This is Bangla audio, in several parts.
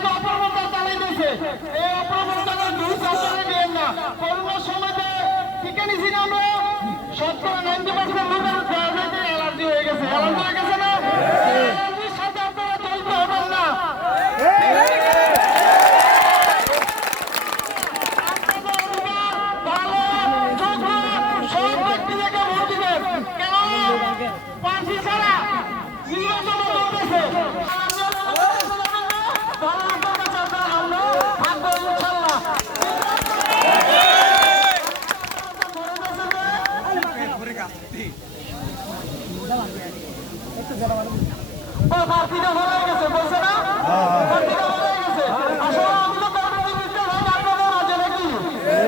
কিন্তু অপরমতা চালাইতেছে। এই অপরমতাটা দুই সরকারে নিয়েন না। করোনার সময় টিকে নিছি না আমরা, শতকরা 90% লোকের অ্যালার্জি হয়ে গেছে। অ্যালার্জি হয়ে গেছে না? অ্যালার্জির সাথে আপনারা জড়িত হবেন না। পাঁচি ছাড়া নির্বাচন চলতেছে। প্রার্থীটা হয়ে গেছে বলছে না, প্রার্থীটা হয়ে গেছে। আসলে আমি তো প্রার্থী দিতে হয় আপনাদের মাঝে নাকি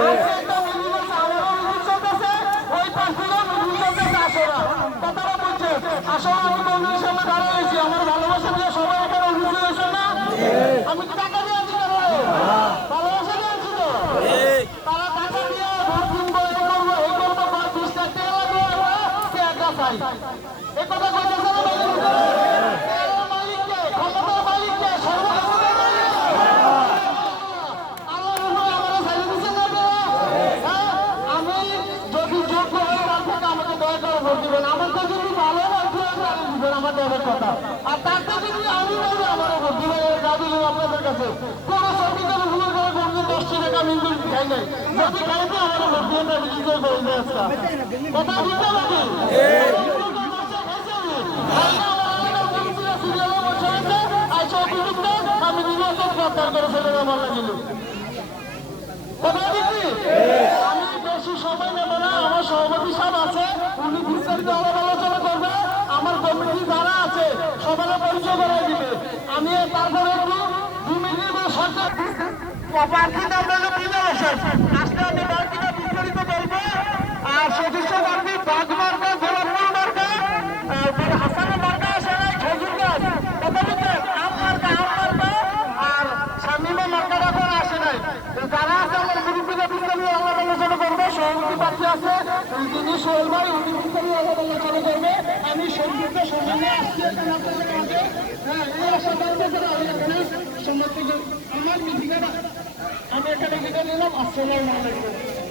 আজকে একটা মিটিং হচ্ছে, আমারও মিটিং চলতেছে, ওই প্রার্থীরা মিটিং চলতেছে। আসলে কথাটা বলছে, আসলে আমি বন্ধুদের সামনে দাঁড়িয়েছি, আমার ভালোবাসা দিয়ে সবাই এখানে অভিযোগ হয়েছে না। আমি কি টাকা দিয়ে আছি কেন? ভালোবাসা দিয়ে আছি তো। তারা টাকা দিয়ে ভোট কিনবো, এই করবো, এই করবো, 20 টাকা লাগবে, সে একা চাই। এই কথা কইতেছে না আমার দেওয়ার কথা। আর তাকে যদি আমি বলি আমার ভোট দিবে দিল আপনাদের কাছে কোন সরকারি ভুল করে বলবেন 10 টাকা মিলবে খাই নাই, যদি খাইতে আমার ভোট দিয়ে না বিজয় করে দেওয়া কথা বুঝতে পারি। আমি নির্বাচন প্রত্যাহার করে ফেলে আমার লাগিল। আমি বেশি সময় নেব না, আমার সভাপতি সাহেব আছে, উনি বিস্তারিত আলোচনা করবে। আমার কমিটি যারা আছে সবার পরিচয় করে দিবে। আমি তারপরে একটু 2 মিনিট সরকার প্রার্থীটা আপনাদের বুঝে বসেন। আজকে আমি প্রার্থীটা বিস্তারিত বলবো। আর সদস্য প্রার্থী বাঘ মার্কা, গোলাপুর মার্কা, হাসানের মার্কা আসে নাই, খেজুর গাছ কথা বলছেন, আম মার্কা আর শামিমা মার্কাটা এখন আসে নাই। যারা আছে আমার মুরব্বীরা বিস্তারিত আলোচনা করবে। সভাপতি প্রার্থী আছে তিনি সোহেল ভাই, উনি বিস্তারিত আলোচনা করবে। আমি সংক্ষিপ্ত সময় নিয়ে আসছি এখানে আপনাদের মাঝে। হ্যাঁ, এই আশা করতে আমি এখানে সমর্থন আমার মিটিংয়ে আমি এখানে নিলাম। আসসালামু আলাইকুম।